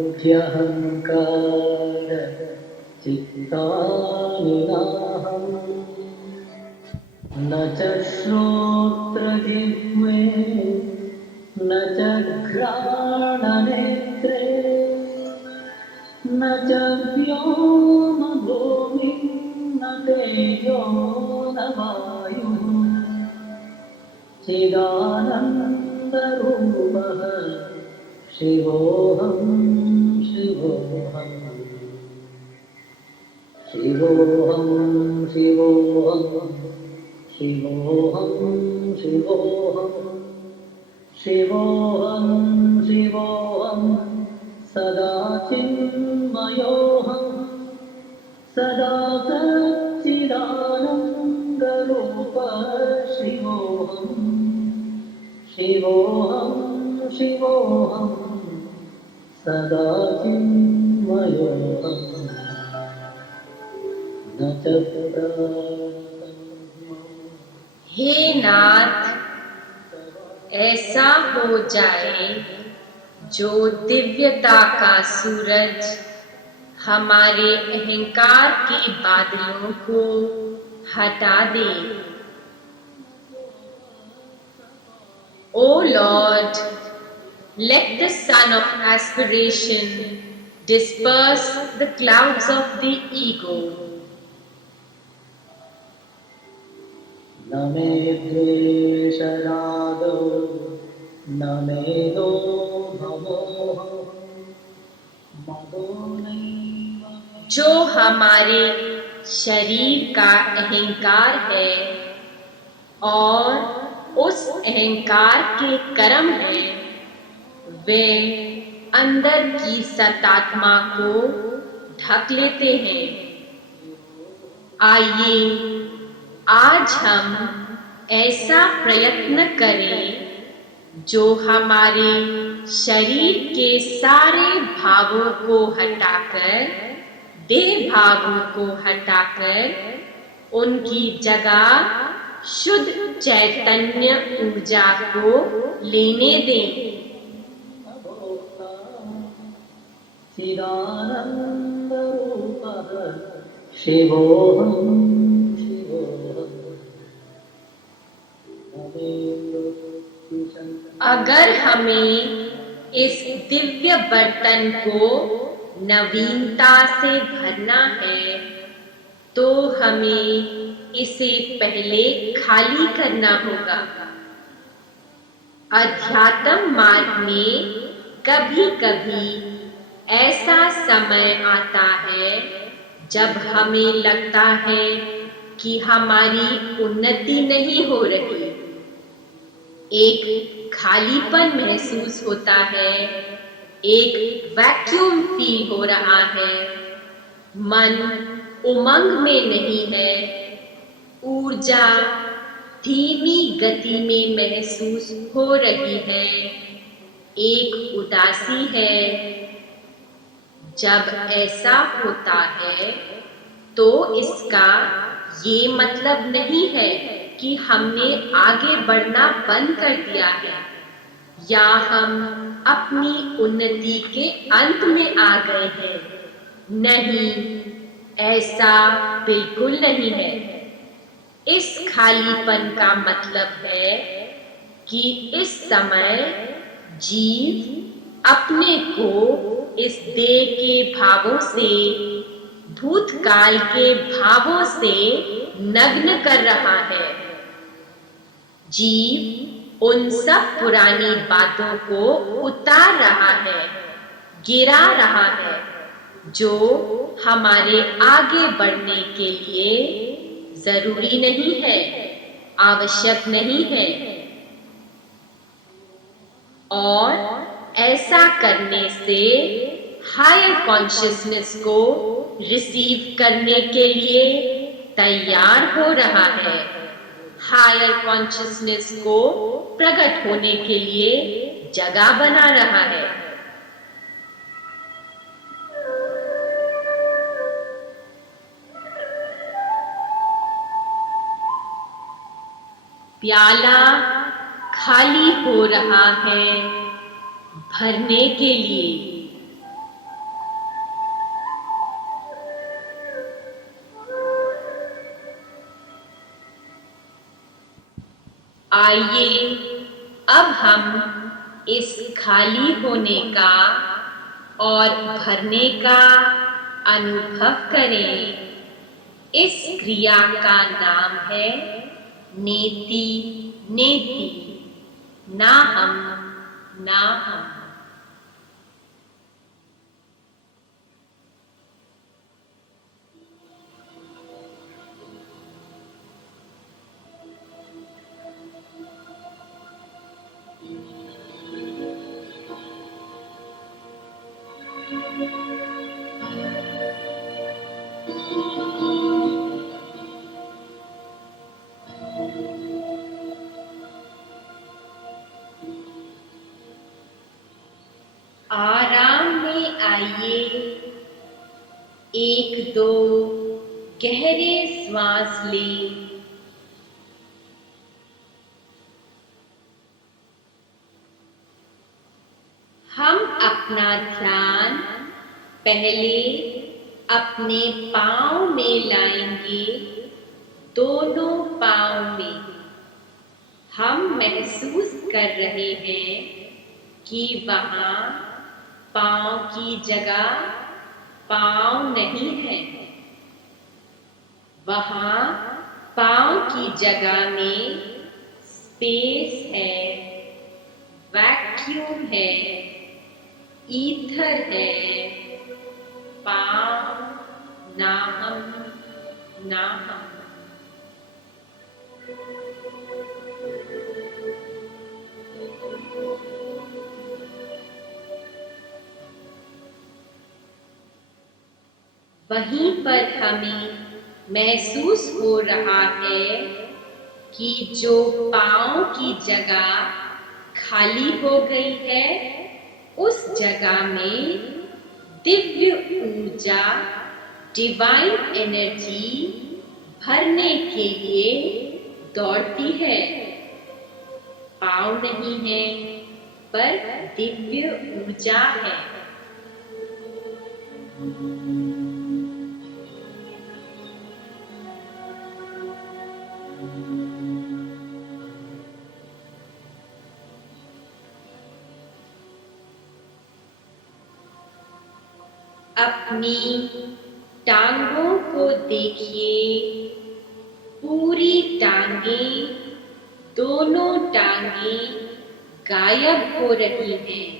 बुद्ध्यहंकार चित्तानि नाहम् न च श्रोत्रजिह्वे न च घ्राणनेत्रे न च व्योमभूमिं न तेजो न वायुः चिदानन्दरूपः शिवोऽहं शिवोऽहम् शिवोऽहं शिवोऽहं शिवोऽहं शिवोऽहं शिवोऽहं शिवोऽहं सदा चिन्मयोऽहं सदा सच्चिदानन्दरूपः शिवोऽहं शिवोऽहं शिवोऽहं सदा चिन्मयोऽहं न च हे नाथ, ऐसा हो जाए जो दिव्यता का सूरज हमारे अहंकार के बादलों को हटा दे। O Lord, let the sun of aspiration disperse the clouds of the ego. न मे द्वेषरागो न मेदो भवोः मदो नैव जो हमारे शरीर का अहंकार है और उस अहंकार के कर्म है, वे अंदर की सतात्मा को ढक लेते हैं। आइए आज हम ऐसा प्रयत्न करें जो हमारे शरीर के सारे भावों को हटाकर, देह भावों को हटाकर उनकी जगह शुद्ध चैतन्य ऊर्जा को लेने दें। चिदानन्दरूपः शिवोऽहं अगर हमें इस दिव्य बर्तन को नवीनता से भरना है तो हमें इसे पहले खाली करना होगा। अध्यात्म मार्ग में कभी कभी ऐसा समय आता है जब हमें लगता है कि हमारी उन्नति नहीं हो रही, एक खालीपन महसूस होता है, एक वैक्यूम फील हो रहा है, मन उमंग में नहीं है, ऊर्जा धीमी गति में महसूस हो रही है, एक उदासी है। जब ऐसा होता है तो इसका ये मतलब नहीं है कि हमने आगे बढ़ना बंद कर दिया है या हम अपनी उन्नति के अंत में आ गए हैं। नहीं, ऐसा बिल्कुल नहीं है। इस खालीपन का मतलब है कि इस समय जीव अपने को इस देह के भावों से, भूतकाल के भावों से नग्न कर रहा है। जीव उन सब पुरानी बातों को उतार रहा है, गिरा रहा है, जो हमारे आगे बढ़ने के लिए जरूरी नहीं है, आवश्यक नहीं है। और ऐसा करने से हायर कॉन्शियसनेस को रिसीव करने के लिए तैयार हो रहा है, हायर कॉन्शियसनेस को प्रकट होने के लिए जगह बना रहा है। प्याला खाली हो रहा है भरने के लिए। आइए अब हम इस खाली होने का और भरने का अनुभव करें। इस क्रिया का नाम है नेति नेति, नाहम नाहम। आराम में आइए, एक दो गहरे श्वास लें। हम अपना ध्यान पहले अपने पाँव में लाएंगे, दोनों पाँव में। हम महसूस कर रहे हैं कि वहाँ पाँव की जगह पाँव नहीं है। वहाँ पाँव की जगह में स्पेस है, वैक्यूम है, ईथर है। पाँव नाहम नाहम। वहीं पर हमें महसूस हो रहा है कि जो पाँव की जगह खाली हो गई है, उस जगह में दिव्य ऊर्जा, डिवाइन एनर्जी भरने के लिए दौड़ती है। पाँव नहीं है, पर दिव्य ऊर्जा है। अपनी टांगों को देखिए, पूरी टांगें, दोनों टांगें गायब हो रही हैं।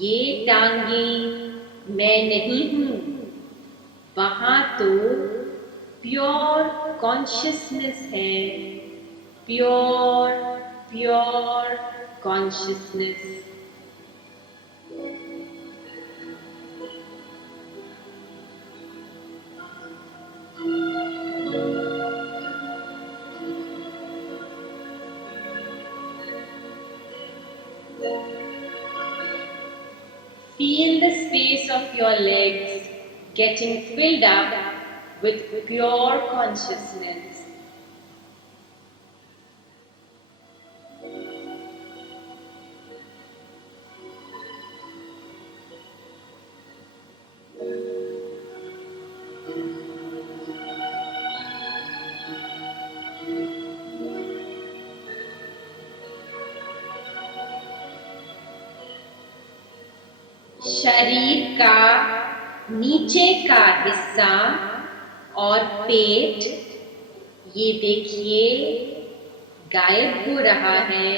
ये टांगें मैं नहीं हूँ। वहाँ तो प्योर कॉन्शियसनेस है, pure pure consciousness. Feel the space of your legs getting filled up with pure consciousness. शरीर का नीचे का हिस्सा और पेट, ये देखिए गायब हो रहा है,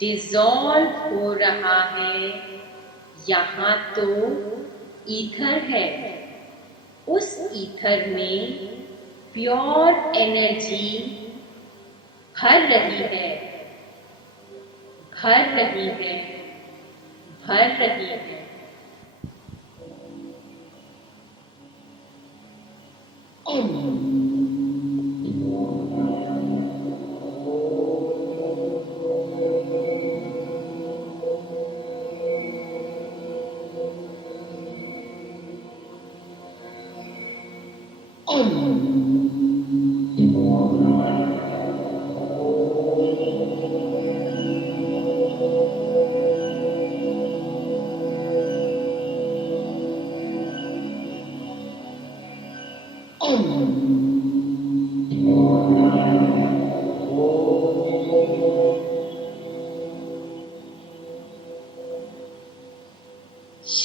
डिसॉल्व हो रहा है। यहाँ तो ईथर है। उस ईथर में प्योर एनर्जी भर रही है, भर रही है, भर रही है।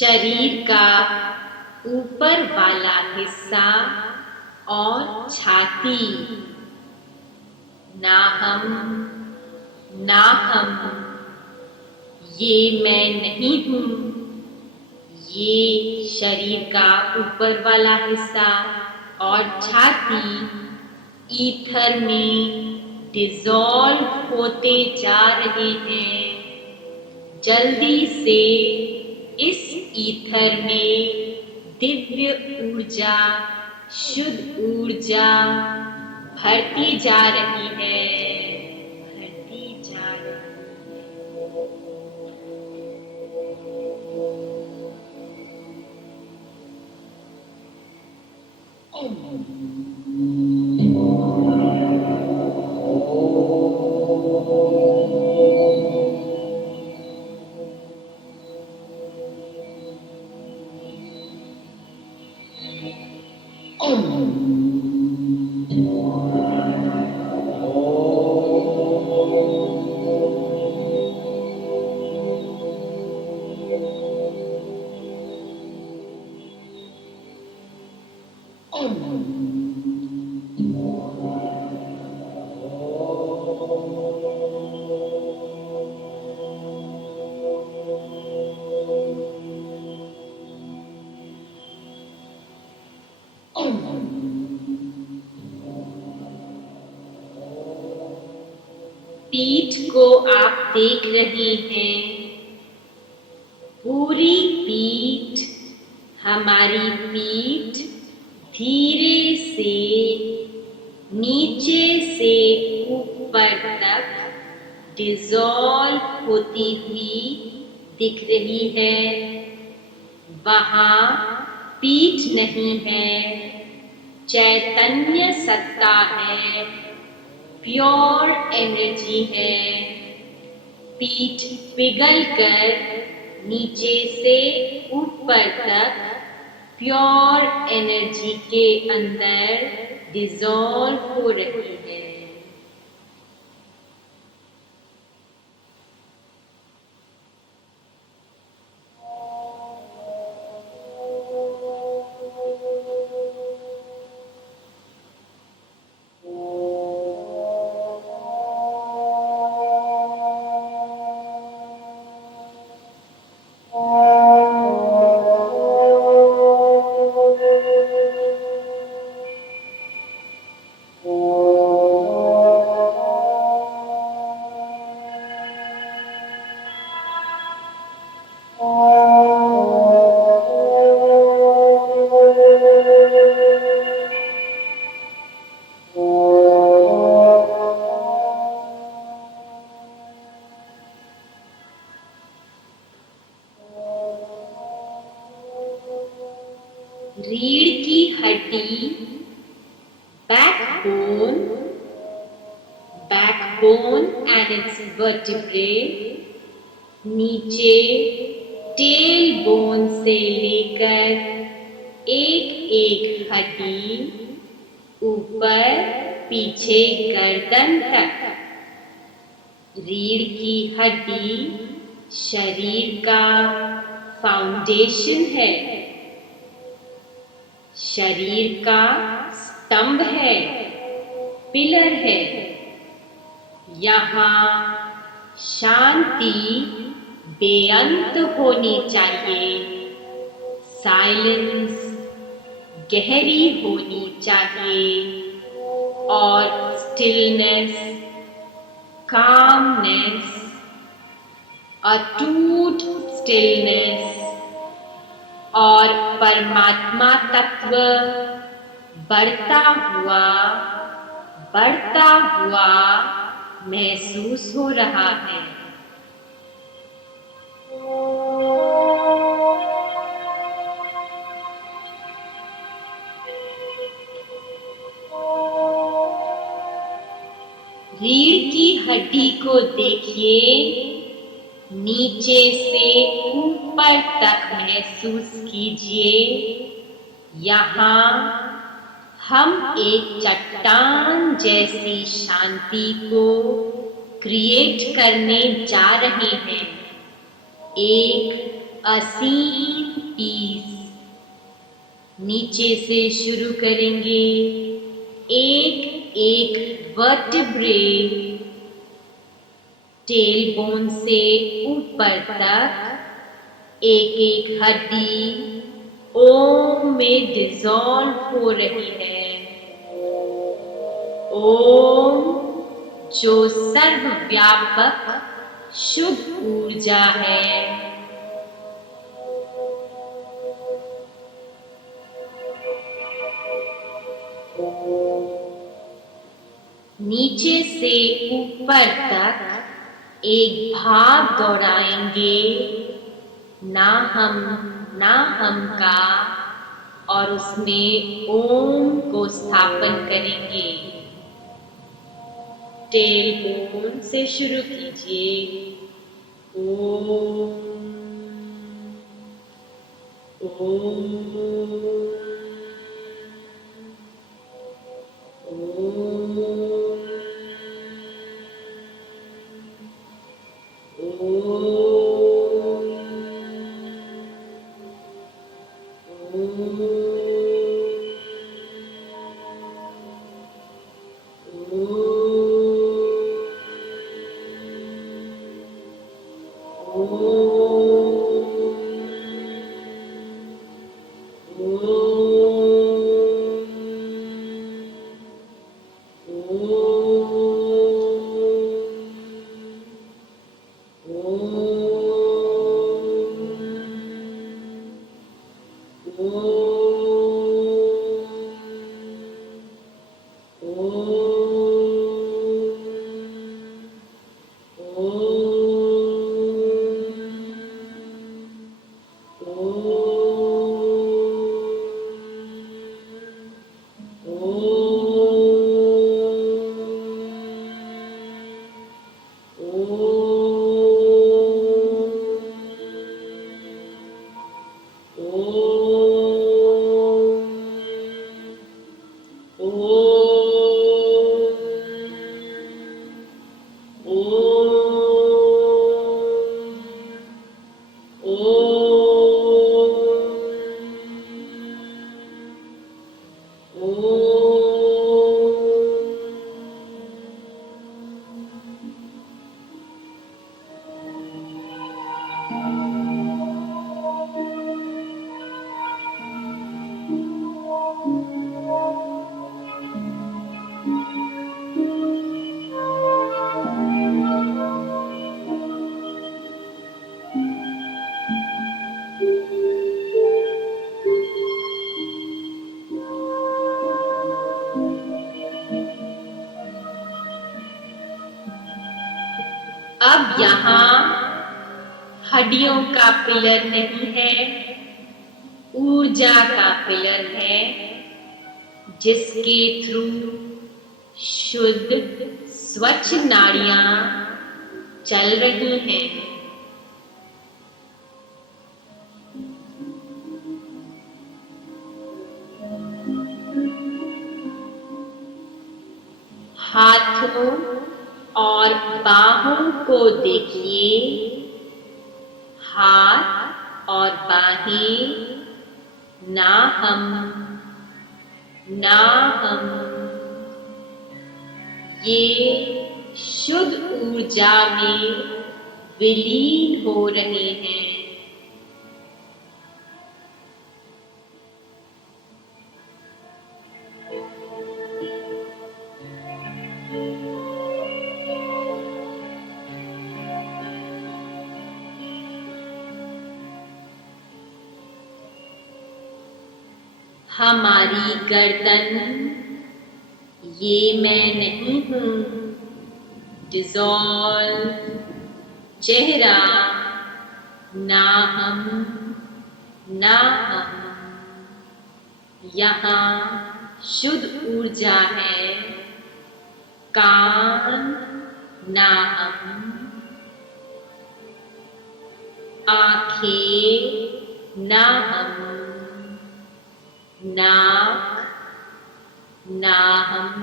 शरीर का ऊपर वाला हिस्सा और छाती। नाहम, नाहम, ये मैं नहीं हूँ। ये शरीर का ऊपर वाला हिस्सा और छाती ईथर में डिसॉल्व होते जा रहे हैं। जल्दी से इस ईथर में दिव्य ऊर्जा, शुद्ध ऊर्जा भरती जा रही है, भरती जा रही पीठ को आप देख रहे हैं। पूरी पीठ, हमारी पीठ धीरे से नीचे से ऊपर तक डिसॉल्व होती हुई दिख रही है। वहाँ पीठ नहीं है, चैतन्य सत्ता है, प्योर एनर्जी है। पीठ पिघल कर नीचे से ऊपर तक प्योर एनर्जी के अंदर डिसॉल्व हो रही है। रीढ़ की हड्डी, backbone, backbone and it's vertebrae, नीचे टेल बोन से लेकर एक एक हड्डी ऊपर पीछे गर्दन तक। रीढ़ की हड्डी शरीर का फाउंडेशन है, शरीर का स्तंभ है, पिलर है। यहाँ शांति बेअंत होनी चाहिए, साइलेंस गहरी होनी चाहिए और स्टिलनेस, कामनेस, अटूट स्टिलनेस और परमात्मा तत्व बढ़ता हुआ महसूस हो रहा है। रीढ़ की हड्डी को देखिए, नीचे से ऊपर तक महसूस कीजिए। यहाँ हम एक चट्टान जैसी शांति को क्रिएट करने जा रहे हैं। एक असीम पीस। नीचे से शुरू करेंगे, एक एक वर्टिब्रे, टेल बोन से ऊपर तक एक एक हड्डी ओम में डिसॉल्व हो रही है। ओम जो सर्वव्यापक शुद्ध ऊर्जा है। नीचे से ऊपर तक एक भाव दोहराएंगे, ना हम का, और उसमें ओम को स्थापन करेंगे। टेल बोन से शुरू कीजिए। ओम ओम अब यहाँ हड्डियों का पिलर नहीं है, ऊर्जा का पिलर है, जिसके थ्रू शुद्ध स्वच्छ नाड़ियां चल रही हैं। हाथों और बाहों को देखिए। हाथ और बाहें ना हम ये शुद्ध ऊर्जा में विलीन हो रहे हैं। हमारी गर्दन, ये मैं नहीं हूँ, डिसॉल्व। चेहरा, ना हम, यहाँ शुद्ध ऊर्जा है। कान, ना हम, आँखें, ना हम, नाक, ना हम,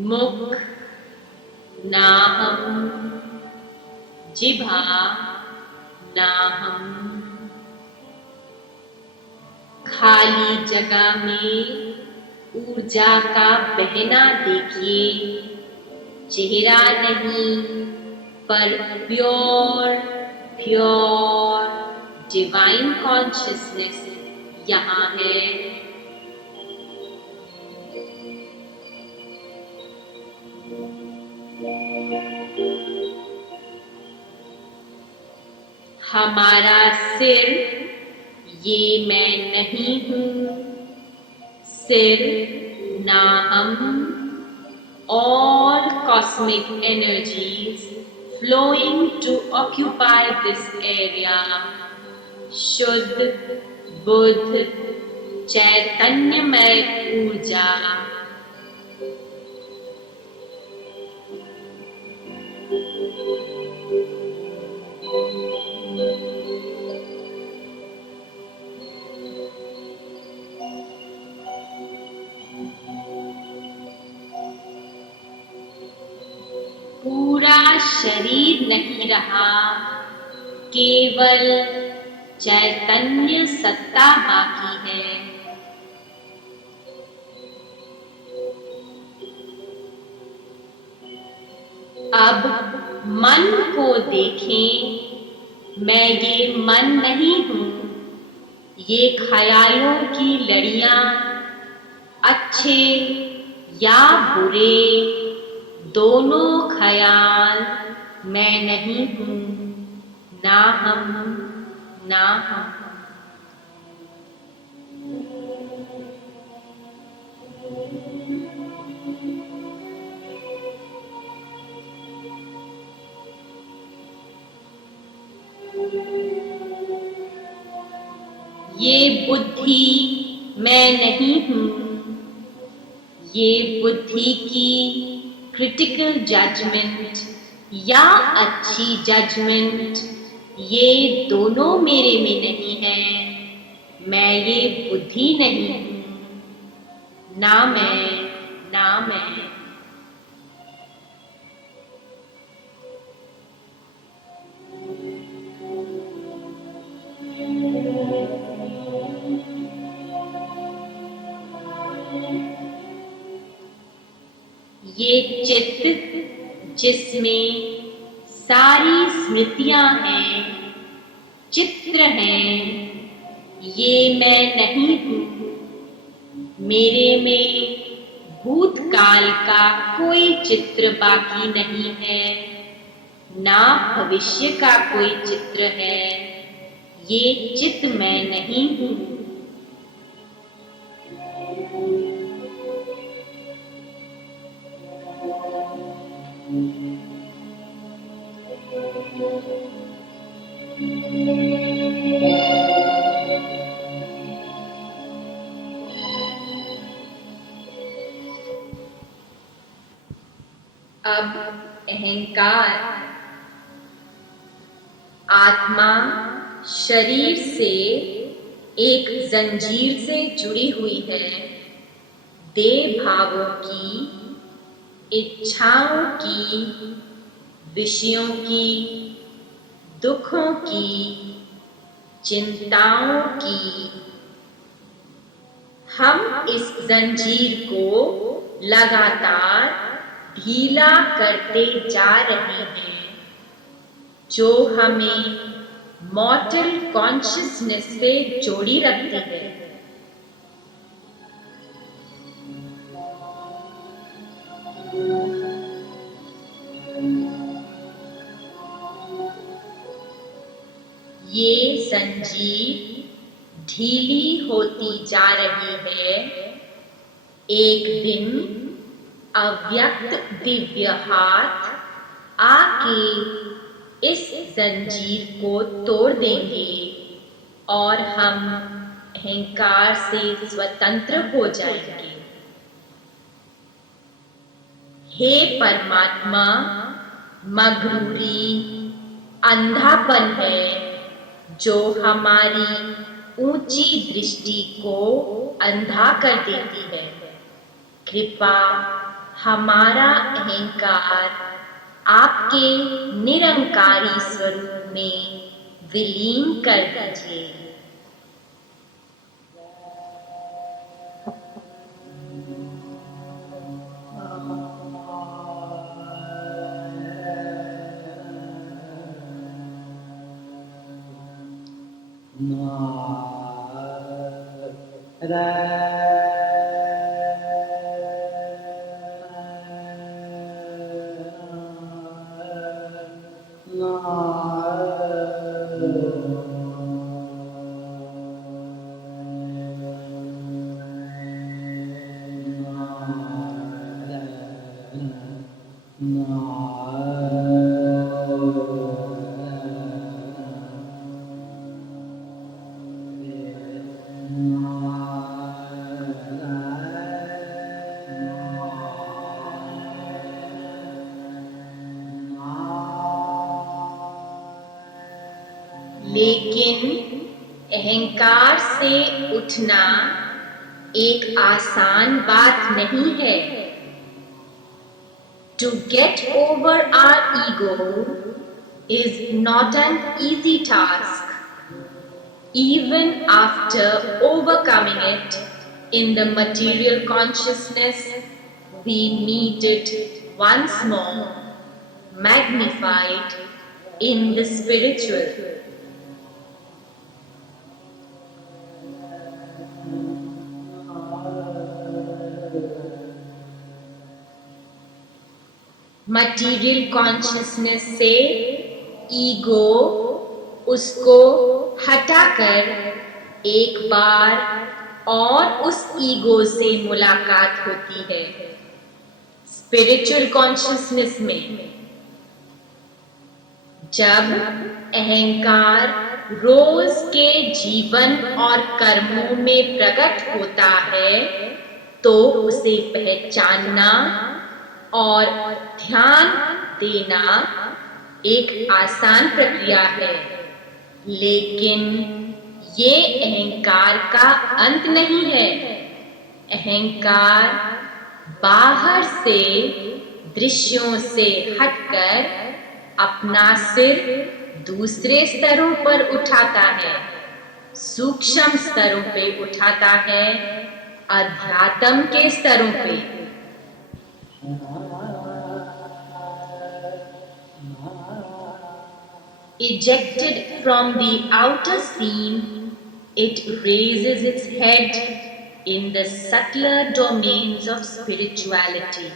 मुख, ना हम, जिह्वा, नाहम्। खाली जगह में ऊर्जा का बहना देखिए, चेहरा नहीं पर प्योर डिवाइन कॉन्शियसनेस यहाँ है। हमारा सिर ये मैं नहीं हूँ, सिर नाहम all cosmic energies flowing to occupy this area, शुद्ध बुद्ध चैतन्यमय ऊर्जा। पूरा शरीर नहीं रहा, केवल चैतन्य सत्ता बाकी है। अब मन को देखें, मैं ये मन नहीं हूँ, ये ख्यालों की लड़ियाँ, अच्छे या बुरे दोनों ख्याल मैं नहीं हूँ, ना हम। ये बुद्धि मैं नहीं हूँ, ये बुद्धि की क्रिटिकल जजमेंट या अच्छी जजमेंट, ये दोनों मेरे में नहीं है। मैं ये बुद्धि नहीं हूँ, ना मैं। ये चित्त जिसमें सारी स्मृतियां हैं, चित्र हैं, ये मैं नहीं हूँ। मेरे में भूतकाल का कोई चित्र बाकी नहीं है, ना भविष्य का कोई चित्र है। ये चित्त मैं नहीं हूँ। अब अहंकार, आत्मा शरीर से एक जंजीर से जुड़ी हुई है। देह भावों की, इच्छाओं की, विषयों की, दुखों की, चिंताओं की। हम इस जंजीर को लगातार ढीला करते जा रहे हैं, जो हमें मॉर्टल कॉन्शियसनेस से जोड़ी रखती है। ये जंजीर ढीली होती जा रही है। एक दिन अव्यक्त दिव्य हाथ आके इस जंजीर को तोड़ देंगे और हम अहंकार से स्वतंत्र हो जाएंगे। हे परमात्मा, मगरूरी अंधापन है जो हमारी ऊंची दृष्टि को अंधा कर देती है। कृपा हमारा अहंकार आपके निरंकारी स्वरूप में विलीन कर दीजिए। लेकिन अहंकार से उठना एक आसान बात नहीं है। To get over our ego is not an easy task. Even after overcoming it in the material consciousness, we meet it once more, magnified in the spiritual. Material consciousness से ईगो उसको हटाकर एक बार और उस ईगो से मुलाकात होती है स्पिरिचुअल कॉन्शियसनेस में। जब अहंकार रोज के जीवन और कर्मों में प्रकट होता है तो उसे पहचानना और ध्यान देना एक आसान प्रक्रिया है, लेकिन ये अहंकार का अंत नहीं है। अहंकार बाहर से दृश्यों से हटकर अपना सिर दूसरे स्तरों पर उठाता है, सूक्ष्म स्तरों पे उठाता है, अध्यात्म के स्तरों पे। Ejected from the outer scene, it raises its head in the subtler domains of spirituality.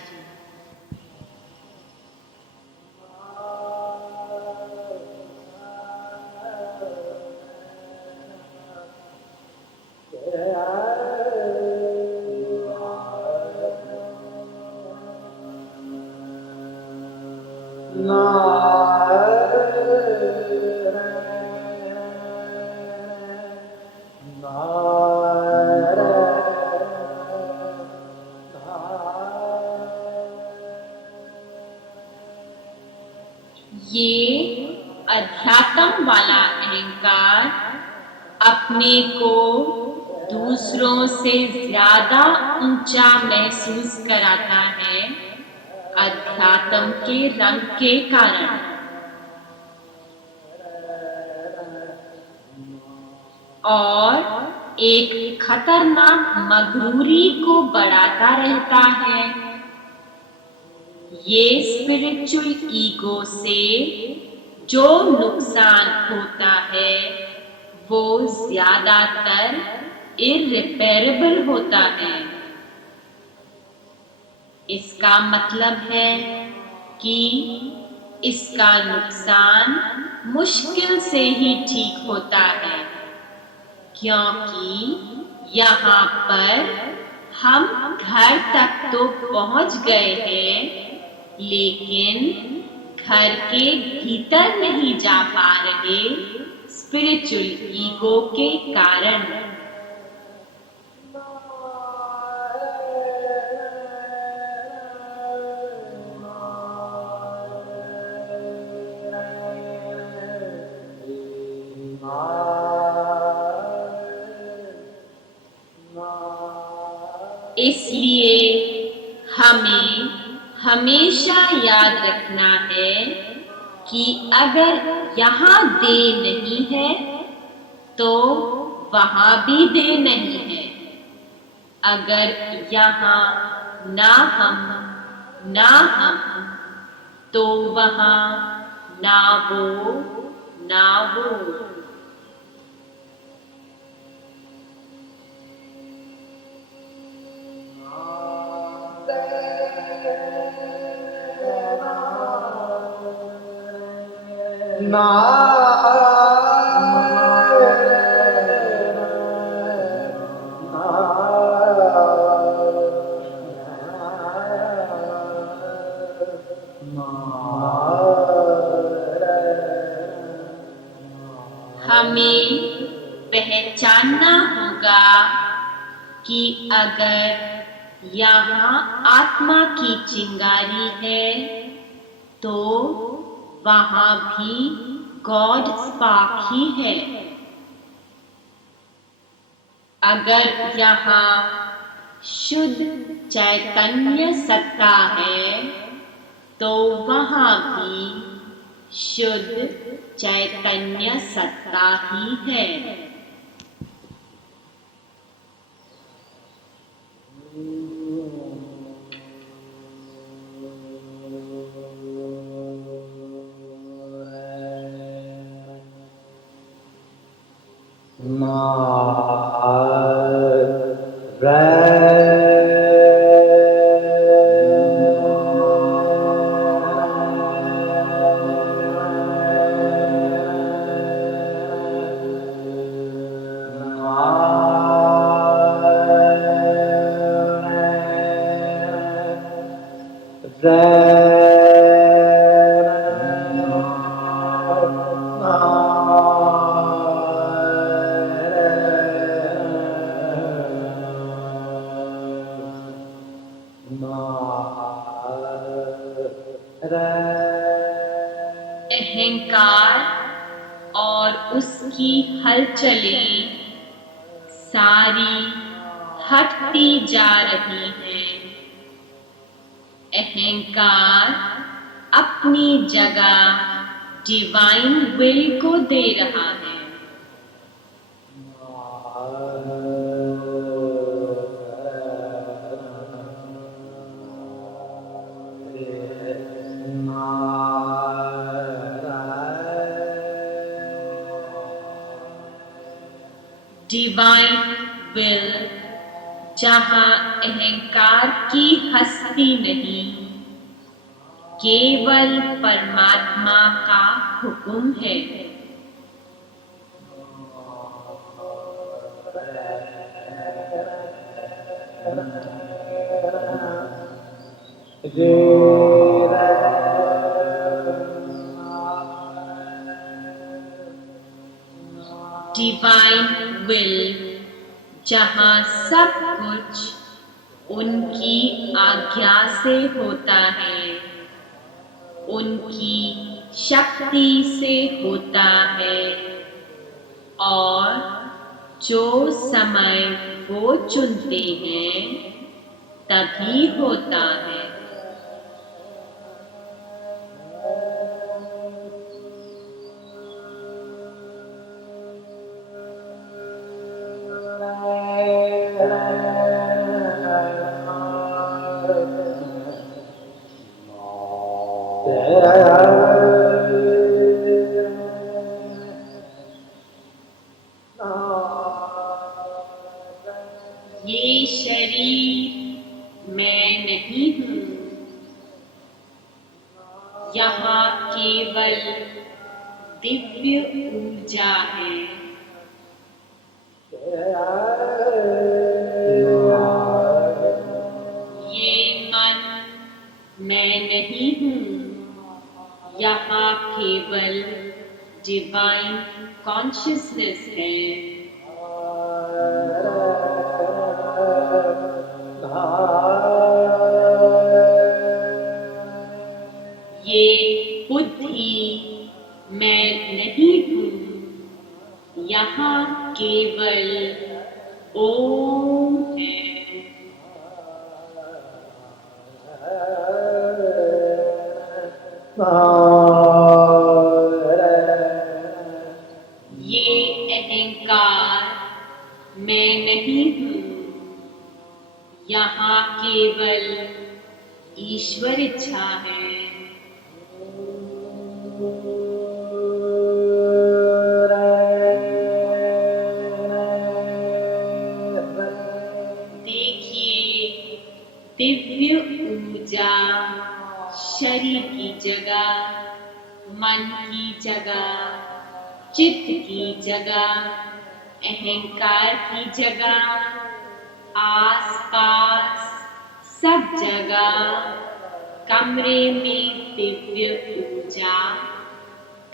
ये अध्यात्म वाला अहंकार अपने को दूसरों से ज्यादा ऊंचा महसूस कराता है अध्यात्म के रंग के कारण। और एक खतरनाक मगरूरी को बढ़ाता रहता है। ये स्पिरिचुअल ईगो से जो नुकसान होता है वो ज्यादातर इररिपेरेबल होता है। इसका मतलब है कि इसका नुकसान मुश्किल से ही ठीक होता है, क्योंकि यहाँ पर हम घर तक तो पहुँच गए हैं, लेकिन घर के भीतर नहीं जा पा रहे स्पिरिचुअल ईगो के कारण। इसलिए हमें हमेशा याद रखना है कि अगर यहाँ दे नहीं है तो वहाँ भी दे नहीं है। अगर यहाँ ना हम तो वहाँ ना वो। हमें पहचानना होगा कि अगर यहाँ आत्मा की चिंगारी है तो वहाँ भी गॉड स्पार्क ही है। अगर यहाँ शुद्ध चैतन्य सत्ता है तो वहाँ भी शुद्ध चैतन्य सत्ता ही है। अहंकार और उसकी हलचलें सारी हटती जा रही हैं। अहंकार अपनी जगह डिवाइन विल को दे रहा है। डिवाइन विल जहाँ अहंकार की हस्ती नहीं, केवल परमात्मा का हुक्म है। डिवाइन विल जहाँ सब कुछ उनकी आज्ञा से होता है, उनकी शक्ति से होता है और जो समय वो चुनते हैं तभी होता है। ये शरीर मैं नहीं हूँ, यहाँ केवल दिव्य ऊर्जा है। ये मन मैं नहीं हूँ, यहाँ केवल डिवाइन कॉन्शियसनेस है। ये बुद्धि मैं नहीं हूँ, यहाँ केवल ओम है। Ah जहाँ केवल ईश्वर इच्छा है। देखिए दिव्य ऊर्जा शरीर की जगह, मन की जगह, चित्त की जगह, अहंकार की जगह, आसपास सब जगह कमरे में दिव्य ऊर्जा,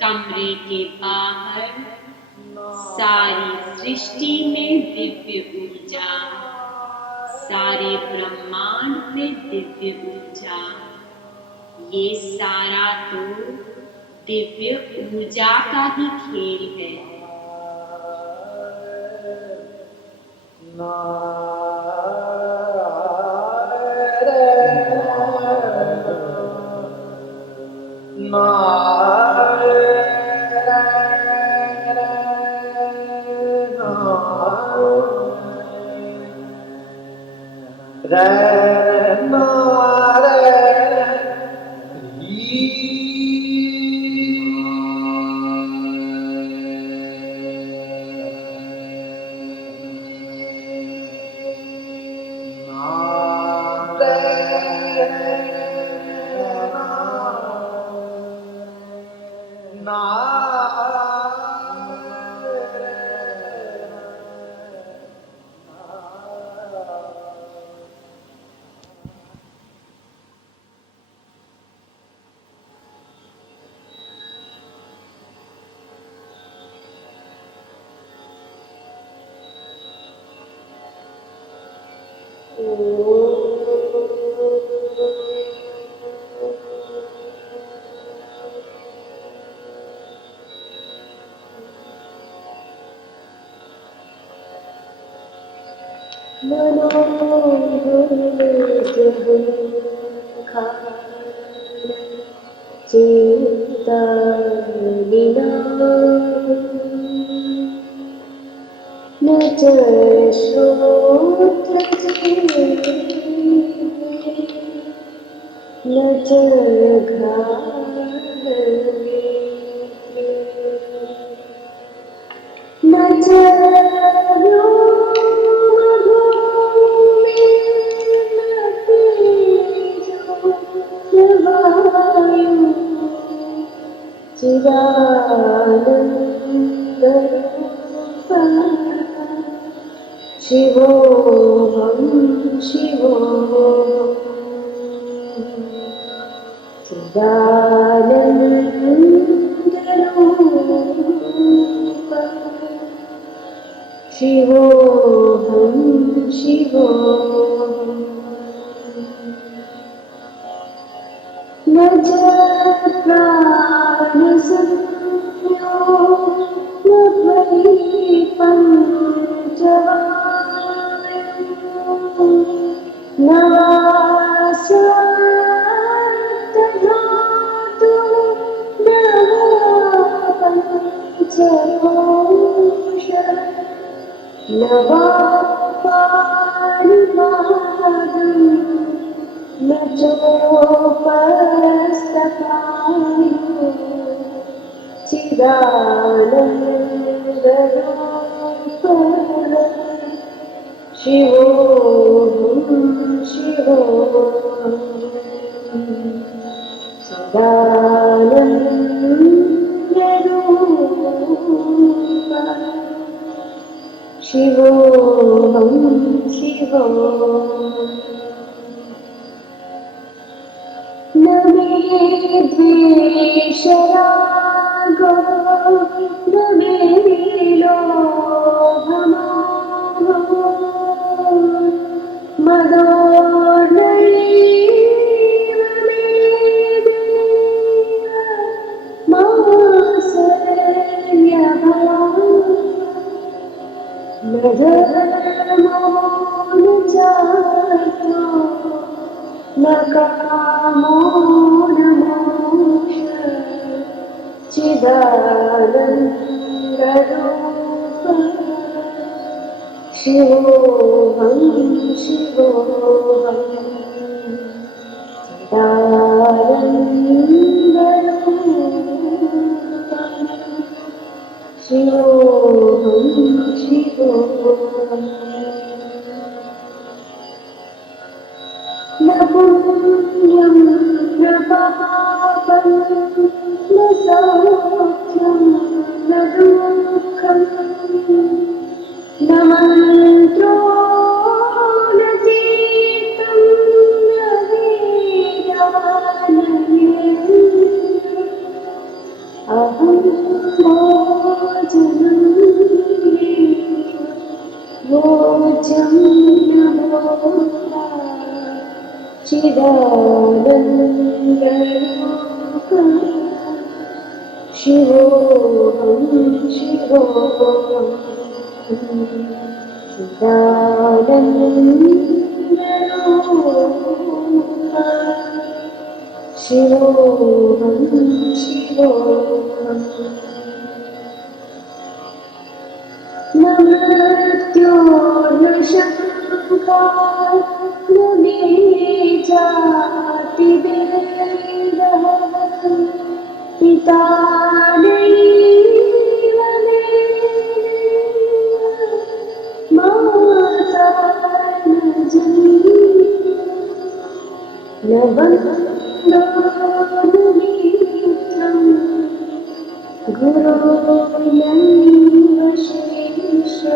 कमरे के बाहर सारी सृष्टि में दिव्य ऊर्जा, सारे ब्रह्मांड में दिव्य ऊर्जा। ये सारा तो दिव्य ऊर्जा का ही खेल है। शिवोऽहं चिदानन्दरूपं शिवोऽहं शिवोऽहम् न पुण्यं न पापं न सौख्यं न दुःखं न मन्त्रो न तीर्थं न वेदानयम् अहं भोजनं भोजं नमोऽस्ता चिदानन्दरूपं शिवोऽहं शिवोऽहं चिदानन्दरूपं शिवोऽहं शिवोऽहम् न मृत्यो न शङ्का न जातिभेदः पिता नैव मे माता न जन्म न बन्धो न मित्रम् गुरोर्नैव शेषः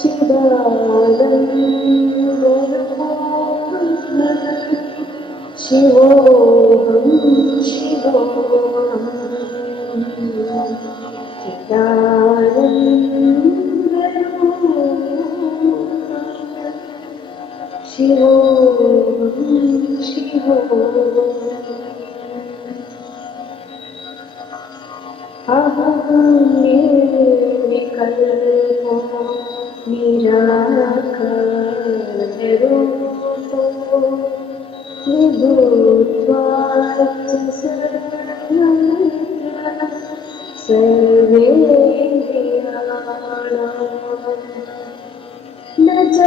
चिदानन्दरूपं शिवोऽहं शिवोऽहं चिदानन्दरूपं शिवोऽहं शिवोऽहम् अहं निर्विकल्पो निराकाररूपो विभूत्वाच्च सर्वत्र सर्वेन्द्रियाणां न च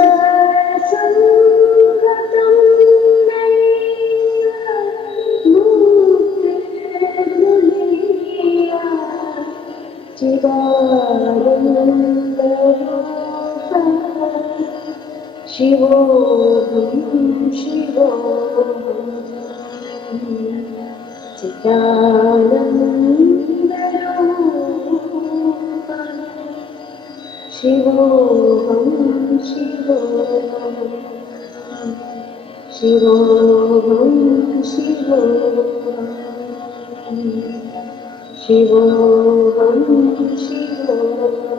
सङ्गतं नैव मूर्तिर्गुणीया चिदानन्दरूपं शिवोऽहं शिवोऽहं चिदानन्दरूपं शिवोऽहं शिवोऽहं शिवोऽहं शिवोऽहं शिवोऽहं शिवोऽहम्